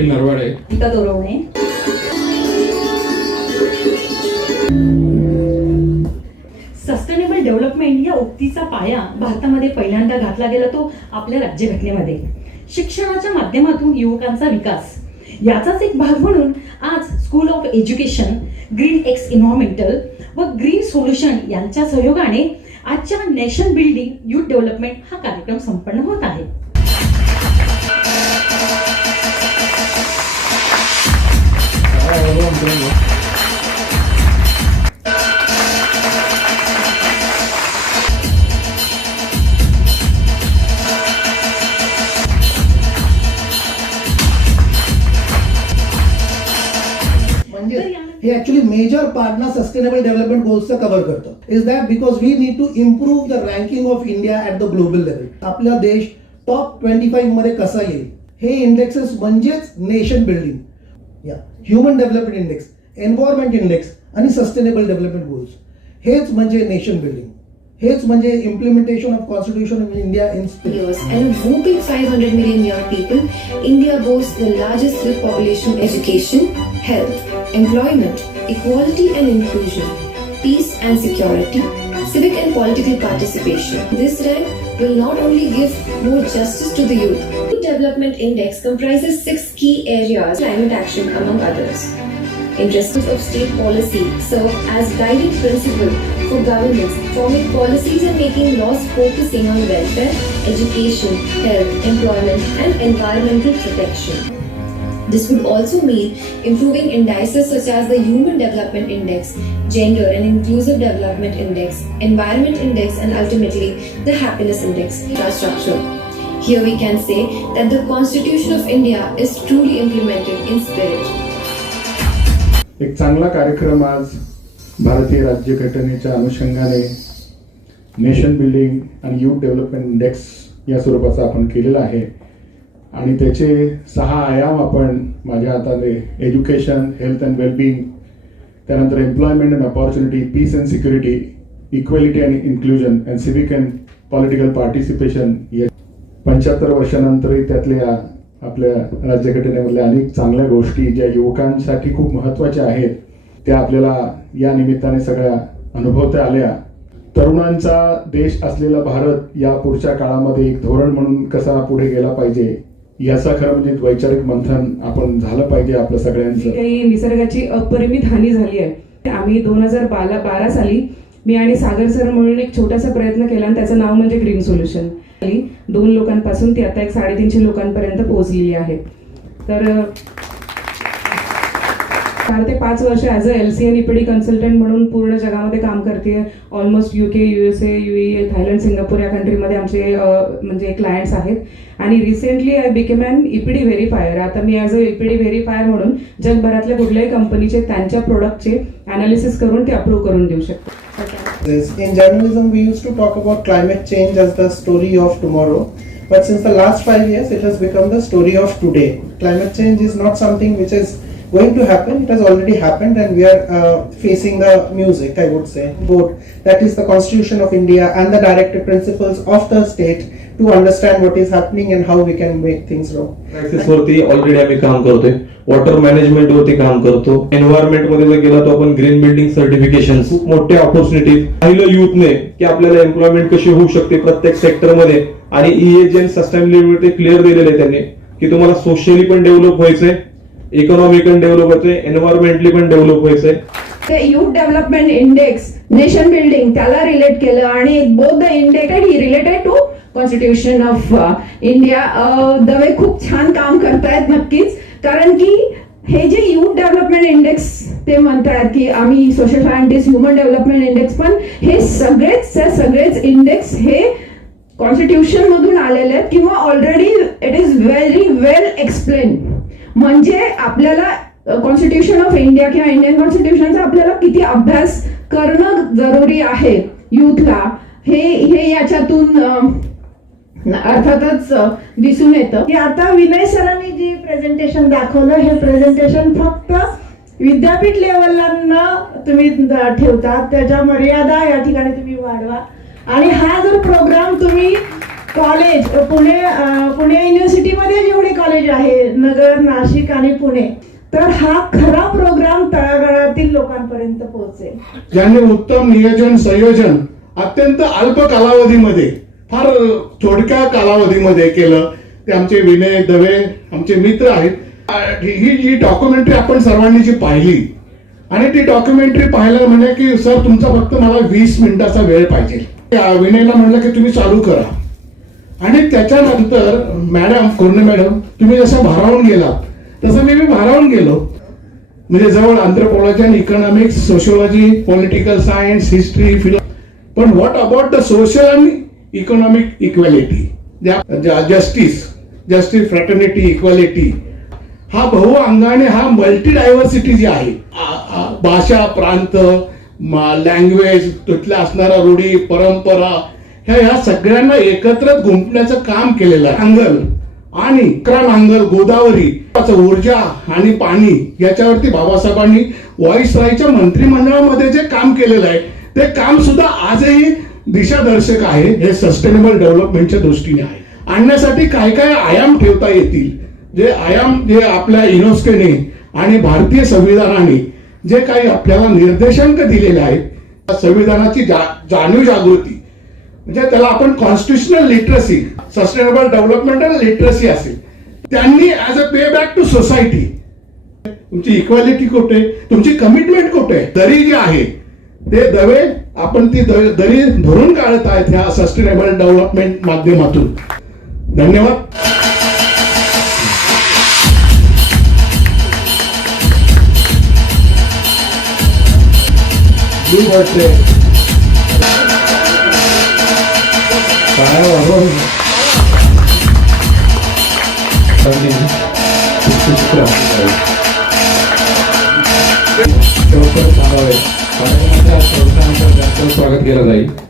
Kapil Narwade Geeta Dorwane sustainable development या उक्तीचा पाया भारतामध्ये पहिल्यांदा घातला गेला तो आपल्या राज्यघटनेमध्ये. शिक्षणाच्या माध्यमातून युवकांचा विकास. याचाच एक भाग म्हणून आज school of education green X environmental व ग्रीन सोल्युशन यांच्या सहयोगाने आजच्या नेशन बिल्डिंग युथ डेव्हलपमेंट हा कार्यक्रम संपन्न होत आहे. म्हणजे हे ऍक्च्युली मेजर पार्टना सस्टेनेबल डेव्हलपमेंट गोल्सचं कव्हर करतं. Is that because we need to improve the ranking of India at the global level आपला देश टॉप ट्वेंटी फाईव्हमध्ये कसा येईल? हे इंडेक्सेस म्हणजेच नेशन बिल्डिंग या human development index environment index आणि सस्टेनेबल डेव्हलपमेंट गोल्स हेच म्हणजे नेशन बिल्डिंग हेच म्हणजे implementation of constitution of India in years and a whooping 500 million young people, India boasts the largest youth population education, health, employment, equality and inclusion, peace and security, civic and political participation. This rank will not only give more justice to the youth. Development Index comprises six key areas, climate action among others. Interests of state policy serve as guiding principle for governments forming policies and making laws focusing on welfare, education, health, employment, and environmental protection. This would also mean improving indices such as the Human Development Index, Gender and Inclusive Development Index, Environment Index, and ultimately the Happiness Index. Infrastructure. Here we can say that the Constitution of India is truly implemented in spirit. एक चांगला कार्यक्रम आज भारतीय राज्यघटनेच्या अनुषंगाने nation building आणि youth development index या स्वरूपाचा आपण केलेला आहे आणि त्याचे सहा आयाम आपण माझ्या हाताने एज्युकेशन हेल्थ अँड वेलबिंग त्यानंतर employment and opportunity peace and security equality and inclusion and civic and political participation या पंच्याहत्तर वर्षानंतरही त्यातल्या आपल्या राज्यघटनेमधल्या अनेक चांगल्या गोष्टी ज्या युवकांसाठी खूप महत्त्वाच्या आहेत त्या आपल्याला या निमित्ताने सगळ्या अनुभवता आल्या. तरुणांचा देश असलेला भारत या पुढच्या काळामध्ये एक धोरण म्हणून कसा पुढे गेला पाहिजे याचा खरं म्हणजे वैचारिक मंथन आपण झालं पाहिजे आपलं सगळ्यांचं. काही निसर्गाची अपरिमित हानी झाली आहे आम्ही दोन हजार बारा बारा साली मी आणि सागर सर म्हणून एक छोटासा प्रयत्न केला आणि त्याचं नाव म्हणजे ग्रीन सोल्युशन. दोन लोकांपासून ती आता एक साडेतीनशे लोकांपर्यंत पोहोचलेली आहे. तर चार ते पाच वर्ष as a L C N EPD consultant म्हणून पूर्ण जगामध्ये काम करते almost U K U S A U E Thailand Singapore या कंट्रीमध्ये आमचे म्हणजे क्लायंट्स आहेत. आणि recently I became an EPD verifier आता मी ॲज अ इपीडी व्हेरीफायर म्हणून जगभरातल्या कुठल्याही कंपनीचे त्यांच्या प्रोडक्टचे अनालिसिस करून ते अप्रूव्ह करून देऊ शकतो. In journalism, we used to talk about climate change as the story of tomorrow, but since the last five years, it has become the story of today. Climate change is not something which is going to happen, it has already happened, and we are uh, facing the music, I would say, both that is the Constitution of India and the directive principles of the state to understand what is happening and how we can make things wrong. Crisis वरती already आम्ही काम करतोय. Water management वरती काम करतो. एन्व्हायरमेंटमध्ये जर गेला तर आपण ग्रीन बिल्डिंग सर्टिफिकेशन खूप मोठे ऑपॉर्च्युनिटीज पाहिलं युथने की आपल्याला एम्प्लॉयमेंट कशी होऊ शकते प्रत्येक सेक्टरमध्ये. आणि E ईएज एन सस्टेनेबिलिटी क्लिअर दिलेले आहे त्यांनी की तुम्हाला सोशली पण डेव्हलप व्हायचंय इकॉनॉमिकली पण डेव्हलप व्हायचंय एन्व्हायरमेंटली पण डेव्हलप व्हायचंय. ते youth development index nation building त्याला रिलेट केलं. आणि both the index he related to constitution of India Dave खूप छान काम करतायत नक्कीच. कारण की हे जे युथ डेव्हलपमेंट इंडेक्स ते म्हणतात की आम्ही social scientist human development index पण हे सगळेच सगळेच इंडेक्स हे कॉन्स्टिट्यूशन मधून आलेले आहेत किंवा already it is very well explain म्हणजे आपल्याला कॉन्स्टिट्यूशन ऑफ इंडिया किंवा इंडियन कॉन्स्टिट्यूशनचा आपल्याला किती अभ्यास करणं जरुरी आहे युथला हे हे याच्यातून uh, अर्थातच दिसून येतं. की आता विनय सरांनी जी प्रेझेंटेशन दाखवलं हे प्रेझेंटेशन फक्त विद्यापीठ लेवलला न तुम्ही द- ठेवता. त्याच्या मर्यादा या ठिकाणी तुम्ही वाढवा. आणि हा जर प्रोग्राम तुम्ही कॉलेज पुणे पुणे युनिव्हर्सिटीमध्ये जेवढे कॉलेज आहे नगर नाशिक आणि पुणे तर हा खरा प्रोग्राम तळागाळातील लोकांपर्यंत पोहोचेल. ज्यांनी उत्तम नियोजन संयोजन अत्यंत अल्प कालावधीमध्ये फार थोडक्या कालावधीमध्ये केलं. ते आमचे विनय दवे आमचे मित्र आहेत. ही जी डॉक्युमेंटरी आपण सर्वांनी जी पाहिली आणि ती डॉक्युमेंटरी पाहायला म्हणे की सर तुमचा फक्त मला वीस मिनिटाचा वेळ पाहिजे. विनयला म्हणलं की तुम्ही चालू करा. आणि त्याच्यानंतर मॅडम कोरणे मॅडम तुम्ही जसं भारावून गेलात तसं मी मी भारावून गेलो. म्हणजे जवळ आंध्रपोलॉजी आणि economics sociology political science history फिलो पण व्हॉट अबाउट द सोशल आणि economic equality justice justice fraternity equality हा बहु अंगाने हा मल्टी डायव्हर्सिटी जी आहे. भाषा प्रांत लँग्वेज तिथल्या असणारा रूढी परंपरा ह्या ह्या सगळ्यांना एकत्र गुंपण्याचं काम केलेलं आहे. अंगल आणि क्रान अंगल गोदावरी ऊर्जा आणि पाणी याच्यावरती बाबासाहेबांनी व्हॉइस रायच्या मंत्रिमंडळामध्ये जे काम केलेलं आहे ते काम सुद्धा आजही दिशादर्शक आहे हे सस्टेनेबल डेव्हलपमेंटच्या दृष्टीने आहे. आणण्यासाठी काय काय आयाम ठेवता येतील? जे आयाम जे आपल्या युनेस्कोने आणि भारतीय संविधानाने जे काही आपल्याला निर्देशांक दिलेले आहेत त्या संविधानाची जा, जाणीव जागृती. म्हणजे त्याला आपण constitutional literacy sustainable developmental literacy असेल त्यांनी as a pay back to society तुमची इक्वॅलिटी कुठे? तुमची कमिटमेंट कुठे? तरी जी आहे ते दवे आपण ती द- दरी भरून काढत आहेत ह्या सस्टेनेबल डेव्हलपमेंट माध्यमातून. धन्यवाद. स्वागत केलं जाईल.